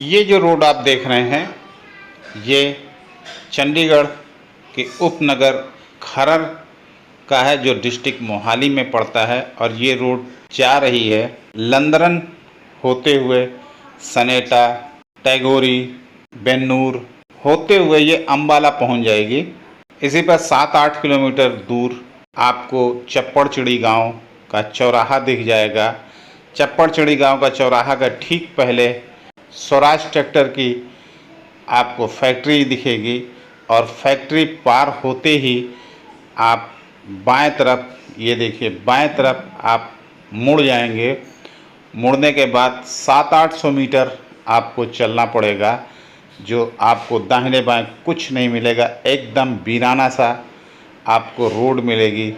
ये जो रोड आप देख रहे हैं, ये चंडीगढ़ के उपनगर खरड़ का है, जो डिस्ट्रिक्ट मोहाली में पड़ता है। और ये रोड जा रही है लंदरन होते हुए सनेटा, टैगोरी, बेन्नूर होते हुए ये अम्बाला पहुंच जाएगी। इसी पर 7-8 किलोमीटर दूर आपको चप्पड़चिड़ी गांव का चौराहा दिख जाएगा। चप्पड़चिड़ी गांव का चौराहा का ठीक पहले स्वराज ट्रैक्टर की आपको फैक्ट्री दिखेगी, और फैक्ट्री पार होते ही आप बाएं तरफ, ये देखिए बाएं तरफ आप मुड़ जाएंगे। मुड़ने के बाद 700-800 मीटर आपको चलना पड़ेगा, जो आपको दाहिने बाएं कुछ नहीं मिलेगा। एकदम वीराना सा आपको रोड मिलेगी।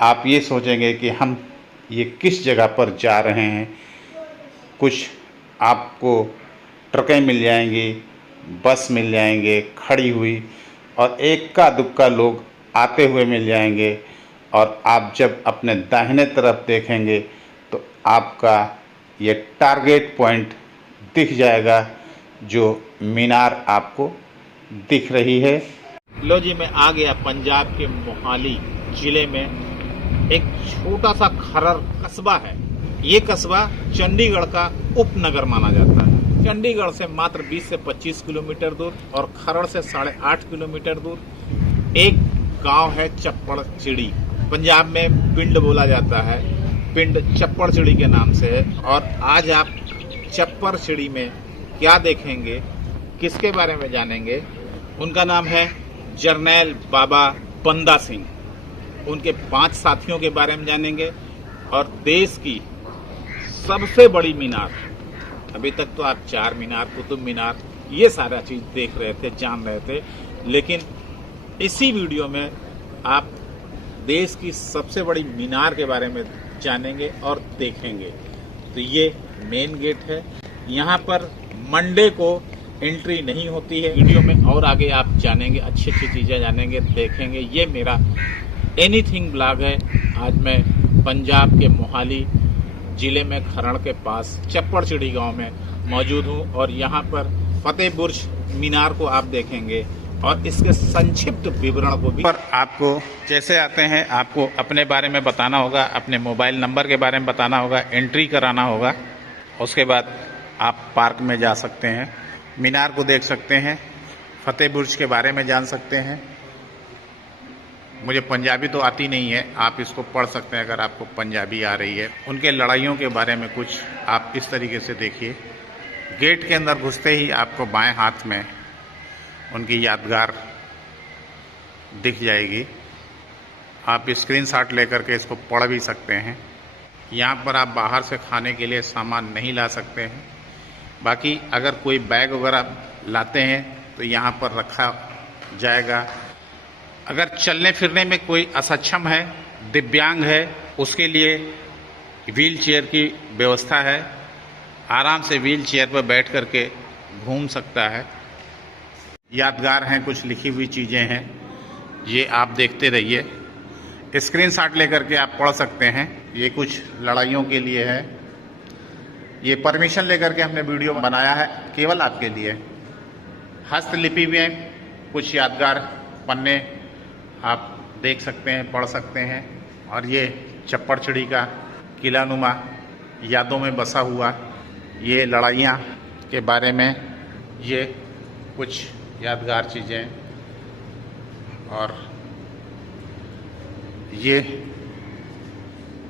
आप ये सोचेंगे कि हम ये किस जगह पर जा रहे हैं। कुछ आपको ट्रकें मिल जाएंगी, बस मिल जाएंगे खड़ी हुई, और इक्का दुक्का लोग आते हुए मिल जाएंगे। और आप जब अपने दाहिने तरफ देखेंगे तो आपका ये टारगेट पॉइंट दिख जाएगा, जो मीनार आपको दिख रही है। लो जी, मैं आ गया पंजाब के मोहाली जिले में। एक छोटा सा खरड़ कस्बा है। ये कस्बा चंडीगढ़ का उपनगर माना जाता है। चंडीगढ़ से मात्र 20 से 25 किलोमीटर दूर और खरड़ से 8.5 किलोमीटर दूर एक गांव है चप्पड़चिड़ी। पंजाब में पिंड बोला जाता है, पिंड चप्पड़चिड़ी के नाम से है। और आज आप चप्पड़चिड़ी में क्या देखेंगे, किसके बारे में जानेंगे? उनका नाम है जरनैल बाबा बंदा सिंह। उनके 5 साथियों के बारे में जानेंगे, और देश की सबसे बड़ी मीनार, अभी तक तो आप 4 मीनार, कुतुब मीनार, ये सारा चीज देख रहे थे, जान रहे थे, लेकिन इसी वीडियो में आप देश की सबसे बड़ी मीनार के बारे में जानेंगे और देखेंगे। तो ये मेन गेट है। यहाँ पर मंडे को एंट्री नहीं होती है। वीडियो में और आगे आप जानेंगे, अच्छी अच्छी चीज़ें जानेंगे, देखेंगे। ये मेरा एनीथिंग ब्लॉग है। आज मैं पंजाब के मोहाली जिले में खरड़ के पास चप्पड़चिड़ी गांव में मौजूद हूँ, और यहाँ पर फतेह बुर्ज मीनार को आप देखेंगे और इसके संक्षिप्त विवरण को भी। पर आपको जैसे आते हैं, आपको अपने बारे में बताना होगा, अपने मोबाइल नंबर के बारे में बताना होगा, एंट्री कराना होगा। उसके बाद आप पार्क में जा सकते हैं, मीनार को देख सकते हैं, फतेह बुर्ज के बारे में जान सकते हैं। मुझे पंजाबी तो आती नहीं है, आप इसको पढ़ सकते हैं अगर आपको पंजाबी आ रही है। उनके लड़ाइयों के बारे में कुछ आप इस तरीके से देखिए। गेट के अंदर घुसते ही आपको बाएं हाथ में उनकी यादगार दिख जाएगी। आप स्क्रीनशॉट लेकर के इसको पढ़ भी सकते हैं। यहाँ पर आप बाहर से खाने के लिए सामान नहीं ला सकते हैं। बाकी अगर कोई बैग वगैरह लाते हैं तो यहाँ पर रखा जाएगा। अगर चलने फिरने में कोई असक्षम है, दिव्यांग है, उसके लिए व्हील चेयर की व्यवस्था है। आराम से व्हील चेयर पर बैठ करके घूम सकता है। यादगार हैं, कुछ लिखी हुई चीज़ें हैं, ये आप देखते रहिए। स्क्रीनशॉट लेकर के आप पढ़ सकते हैं। ये कुछ लड़ाइयों के लिए है। ये परमिशन लेकर के हमने वीडियो बनाया है, केवल आपके लिए। हस्तलिपि में कुछ यादगार पन्ने आप देख सकते हैं, पढ़ सकते हैं। और ये चप्पड़चिड़ी का किलानुमा यादों में बसा हुआ, ये लड़ाइयाँ के बारे में ये कुछ यादगार चीज़ें। और ये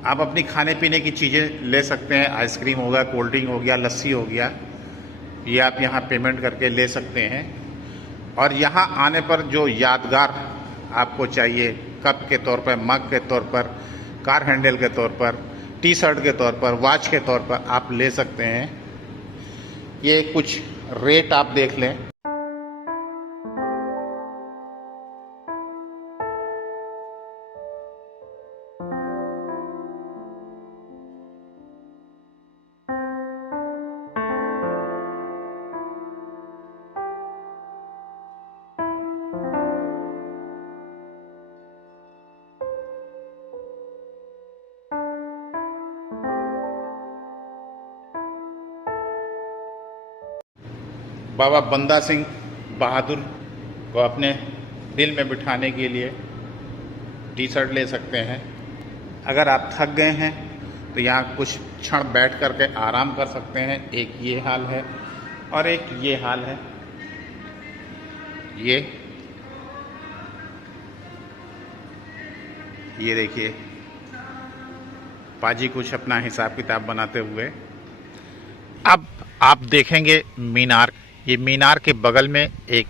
आप अपनी खाने पीने की चीज़ें ले सकते हैं। आइसक्रीम हो गया, कोल्ड ड्रिंक हो गया, लस्सी हो गया, ये आप यहाँ पेमेंट करके ले सकते हैं। और यहाँ आने पर जो यादगार आपको चाहिए, कप के तौर पर, मग के तौर पर, कार हैंडल के तौर पर, टी शर्ट के तौर पर, वॉच के तौर पर आप ले सकते हैं। ये कुछ रेट आप देख लें। बाबा बंदा सिंह बहादुर को अपने दिल में बिठाने के लिए टी शर्ट ले सकते हैं। अगर आप थक गए हैं तो यहाँ कुछ क्षण बैठ कर के आराम कर सकते हैं। एक ये हाल है और एक ये हाल है। ये देखिए पाजी कुछ अपना हिसाब किताब बनाते हुए। अब आप देखेंगे मीनार। ये मीनार के बगल में एक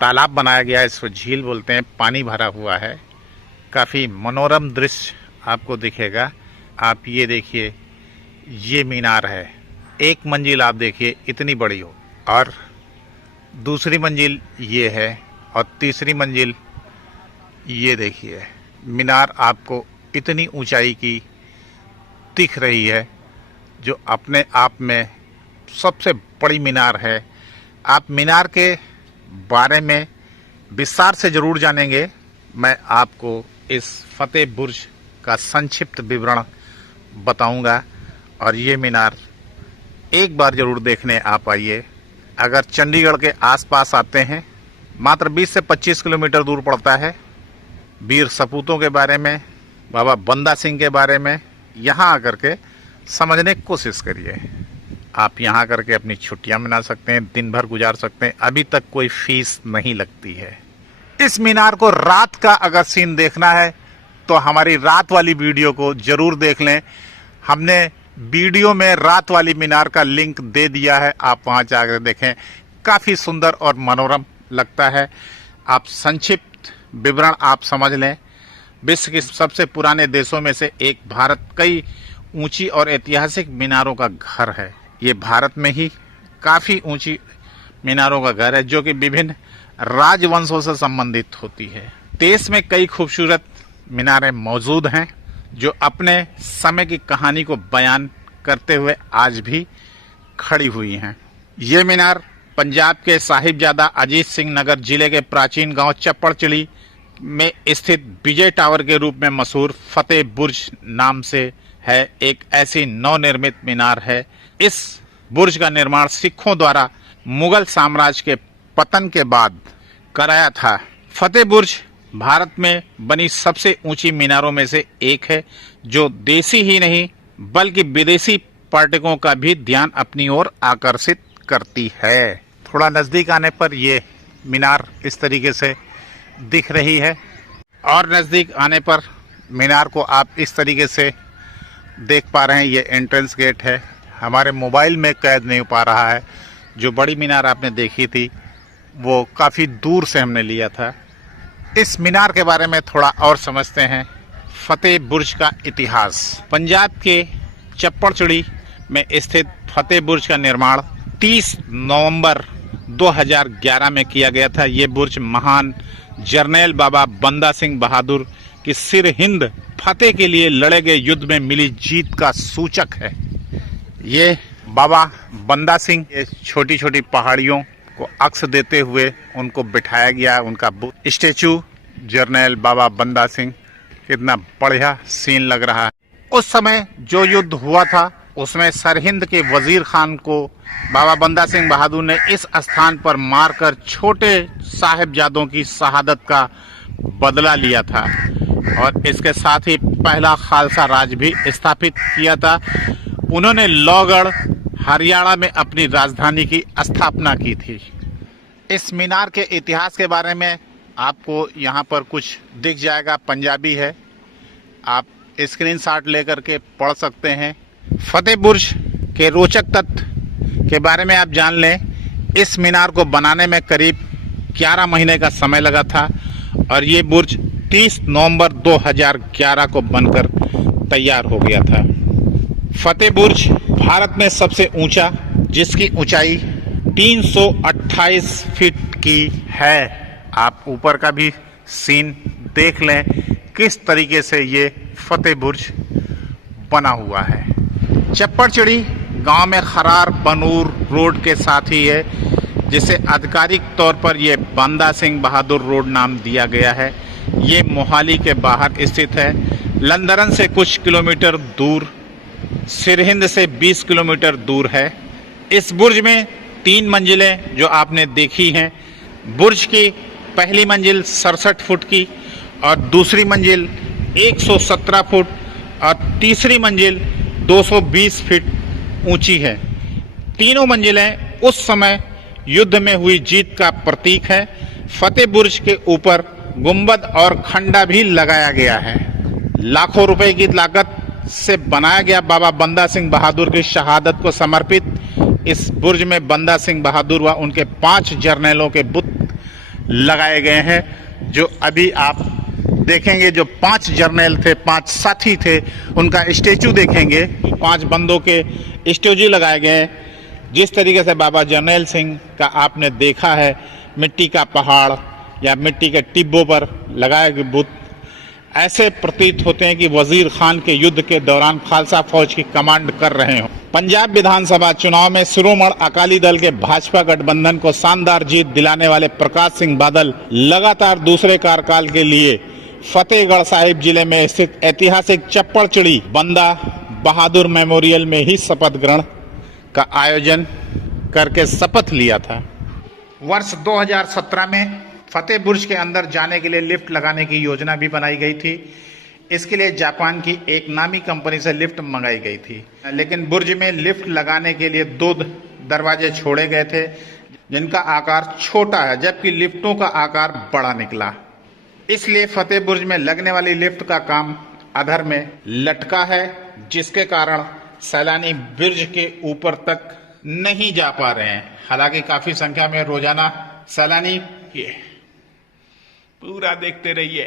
तालाब बनाया गया है, इसको झील बोलते हैं, पानी भरा हुआ है। काफ़ी मनोरम दृश्य आपको दिखेगा। आप ये देखिए, ये मीनार है। एक मंजिल आप देखिए इतनी बड़ी हो, और दूसरी मंजिल ये है, और तीसरी मंजिल ये देखिए। मीनार आपको इतनी ऊंचाई की दिख रही है, जो अपने आप में सबसे बड़ी मीनार है। आप मीनार के बारे में विस्तार से ज़रूर जानेंगे। मैं आपको इस फतेह बुर्ज का संक्षिप्त विवरण बताऊंगा, और ये मीनार एक बार ज़रूर देखने आप आइए। अगर चंडीगढ़ के आसपास आते हैं, मात्र 20 से 25 किलोमीटर दूर पड़ता है। वीर सपूतों के बारे में, बाबा बंदा सिंह के बारे में यहाँ आकर के समझने की कोशिश करिए। आप यहाँ करके अपनी छुट्टियाँ मना सकते हैं, दिन भर गुजार सकते हैं। अभी तक कोई फीस नहीं लगती है। इस मीनार को रात का अगर सीन देखना है तो हमारी रात वाली वीडियो को जरूर देख लें। हमने वीडियो में रात वाली मीनार का लिंक दे दिया है, आप वहाँ जाकर देखें। काफ़ी सुंदर और मनोरम लगता है। आप संक्षिप्त विवरण आप समझ लें। विश्व के सबसे पुराने देशों में से एक भारत कई ऊंची और ऐतिहासिक मीनारों का घर है। ये भारत में ही काफ़ी ऊंची मीनारों का घर है, जो कि विभिन्न राजवंशों से संबंधित होती है। देश में कई खूबसूरत मीनारें मौजूद हैं, जो अपने समय की कहानी को बयान करते हुए आज भी खड़ी हुई हैं। ये मीनार पंजाब के साहिबजादा अजीत सिंह नगर जिले के प्राचीन गांव चप्पड़चिड़ी में स्थित विजय टावर के रूप में मशहूर फतेह बुर्ज नाम से है। एक ऐसी नवनिर्मित मीनार है। इस बुर्ज का निर्माण सिखों द्वारा मुगल साम्राज्य के पतन के बाद कराया था। फतेह बुर्ज भारत में बनी सबसे ऊंची मीनारों में से एक है, जो देसी ही नहीं बल्कि विदेशी पर्यटकों का भी ध्यान अपनी ओर आकर्षित करती है। थोड़ा नज़दीक आने पर ये मीनार इस तरीके से दिख रही है, और नज़दीक आने पर मीनार को आप इस तरीके से देख पा रहे हैं। ये एंट्रेंस गेट है। हमारे मोबाइल में कैद नहीं हो पा रहा है। जो बड़ी मीनार आपने देखी थी वो काफ़ी दूर से हमने लिया था। इस मीनार के बारे में थोड़ा और समझते हैं। फतेह बुर्ज का इतिहास। पंजाब के चप्पड़चिड़ी में स्थित फतेह बुर्ज का निर्माण 30 नवंबर 2011 में किया गया था। ये बुर्ज महान जर्नैल बाबा बंदा सिंह बहादुर की सिरहिंद फतेह के लिए लड़े गए युद्ध में मिली जीत का सूचक है। ये बाबा बंदा सिंह छोटी छोटी पहाड़ियों को अक्स देते हुए उनको बिठाया गया। उनका स्टेचू जर्नैल बाबा बंदा सिंह, कितना बढ़िया सीन लग रहा है। उस समय जो युद्ध हुआ था उसमें सरहिंद के वजीर खान को बाबा बंदा सिंह बहादुर ने इस स्थान पर मारकर छोटे साहिबजादों की शहादत का बदला लिया था, और इसके साथ ही पहला खालसा राज भी स्थापित किया था। उन्होंने लोहगढ़ हरियाणा में अपनी राजधानी की स्थापना की थी। इस मीनार के इतिहास के बारे में आपको यहाँ पर कुछ दिख जाएगा, पंजाबी है, आप स्क्रीनशॉट लेकर के पढ़ सकते हैं। फतेह बुर्ज के रोचक तथ्य के बारे में आप जान लें। इस मीनार को बनाने में करीब 11 महीने का समय लगा था, और ये बुर्ज 30 नवंबर 2011 को बनकर तैयार हो गया था। फतेह बुर्ज भारत में सबसे ऊंचा, जिसकी ऊंचाई 328 फीट की है। आप ऊपर का भी सीन देख लें किस तरीके से ये फतेह बुर्ज बना हुआ है। चप्पड़चिड़ी गांव में खरार बनूर रोड के साथ ही है, जिसे आधिकारिक तौर पर यह बंदा सिंह बहादुर रोड नाम दिया गया है। ये मोहाली के बाहर स्थित है। लंदरन से कुछ किलोमीटर दूर, सिरहिंद से 20 किलोमीटर दूर है। इस बुर्ज में 3 मंजिलें जो आपने देखी हैं, बुर्ज की पहली मंजिल 67 फुट की और दूसरी मंजिल 117 फुट और तीसरी मंजिल 220 फीट ऊंची है। तीनों मंजिलें उस समय युद्ध में हुई जीत का प्रतीक है। फतेह बुर्ज के ऊपर गुंबद और खंडा भी लगाया गया है। लाखों रुपए की लागत से बनाया गया बाबा बंदा सिंह बहादुर की शहादत को समर्पित इस बुर्ज में बंदा सिंह बहादुर व उनके 5 जर्नैलों के बुत लगाए गए हैं, जो अभी आप देखेंगे। जो 5 जर्नैल थे, 5 साथी थे, उनका स्टेचू देखेंगे। 5 बंदों के स्टेचू लगाए गए हैं। जिस तरीके से बाबा जर्नैल सिंह का आपने देखा है, मिट्टी का पहाड़ या मिट्टी के टिब्बों पर लगाए गए बुत ऐसे प्रतीत होते हैं कि वजीर खान के युद्ध के दौरान खालसा फौज की कमांड कर रहे हों। पंजाब विधानसभा चुनाव में शिरोमणि अकाली दल के भाजपा गठबंधन को शानदार जीत दिलाने वाले प्रकाश सिंह बादल लगातार दूसरे कार्यकाल के लिए फतेहगढ़ साहिब जिले में स्थित ऐतिहासिक चप्पड़चिड़ी बंदा बहादुर मेमोरियल में ही शपथ ग्रहण का आयोजन करके शपथ लिया था। वर्ष 2017 में फतेह बुर्ज के अंदर जाने के लिए लिफ्ट लगाने की योजना भी बनाई गई थी। इसके लिए जापान की एक नामी कंपनी से लिफ्ट मंगाई गई थी, लेकिन बुर्ज में लिफ्ट लगाने के लिए 2 दरवाजे छोड़े गए थे जिनका आकार छोटा है, जबकि लिफ्टों का आकार बड़ा निकला। इसलिए फतेह बुर्ज में लगने वाली लिफ्ट का काम अधर में लटका है, जिसके कारण सैलानी ब्रिज के ऊपर तक नहीं जा पा रहे हैं। हालांकि काफी संख्या में रोजाना सैलानी ये पूरा देखते रहिए,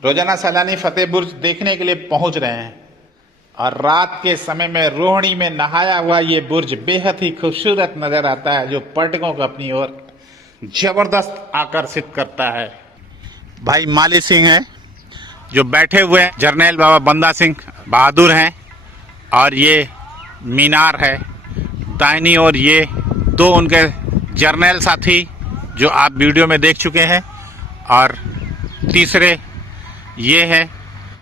रोजाना सैलानी फतेह बुर्ज देखने के लिए पहुंच रहे हैं और रात के समय में रोहिणी में नहाया हुआ ये बुर्ज बेहद ही खूबसूरत नजर आता है, जो पर्यटकों को अपनी ओर जबरदस्त आकर्षित करता है। भाई माली सिंह है जो बैठे हुए हैं, जर्नैल बाबा बंदा सिंह बहादुर हैं और ये मीनार है दाहिनी ओर। ये 2 उनके जर्नैल साथी जो आप वीडियो में देख चुके हैं, और तीसरे ये है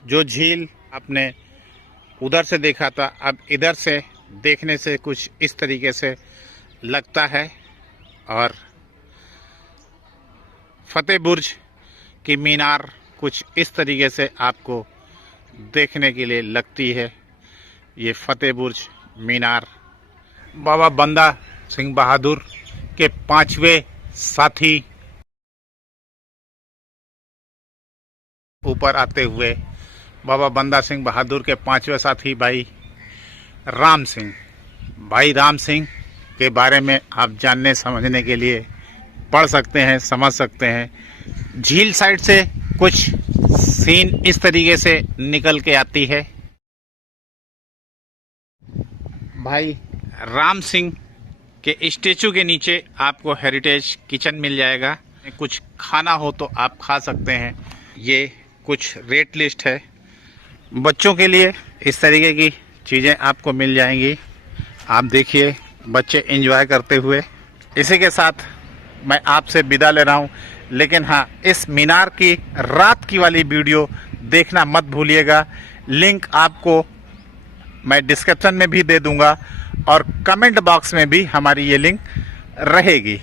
जो झील आपने उधर से देखा था, अब इधर से देखने से कुछ इस तरीके से लगता है। और फतेह बुर्ज की मीनार कुछ इस तरीके से आपको देखने के लिए लगती है। ये फतेह बुर्ज मीनार बाबा बंदा सिंह बहादुर के 5वें साथी ऊपर आते हुए बाबा बंदा सिंह बहादुर के 5वें साथी भाई राम सिंह। भाई राम सिंह के बारे में आप जानने समझने के लिए पढ़ सकते हैं, समझ सकते हैं। झील साइड से कुछ सीन इस तरीके से निकल के आती है। भाई राम सिंह के स्टेचू के नीचे आपको हेरिटेज किचन मिल जाएगा। कुछ खाना हो तो आप खा सकते हैं। ये कुछ रेट लिस्ट है बच्चों के लिए, इस तरीके की चीज़ें आपको मिल जाएंगी। आप देखिए बच्चे एंजॉय करते हुए। इसी के साथ मैं आपसे विदा ले रहा हूँ, लेकिन हाँ, इस मीनार की रात की वाली वीडियो देखना मत भूलिएगा। लिंक आपको मैं डिस्क्रिप्शन में भी दे दूंगा और कमेंट बॉक्स में भी हमारी ये लिंक रहेगी।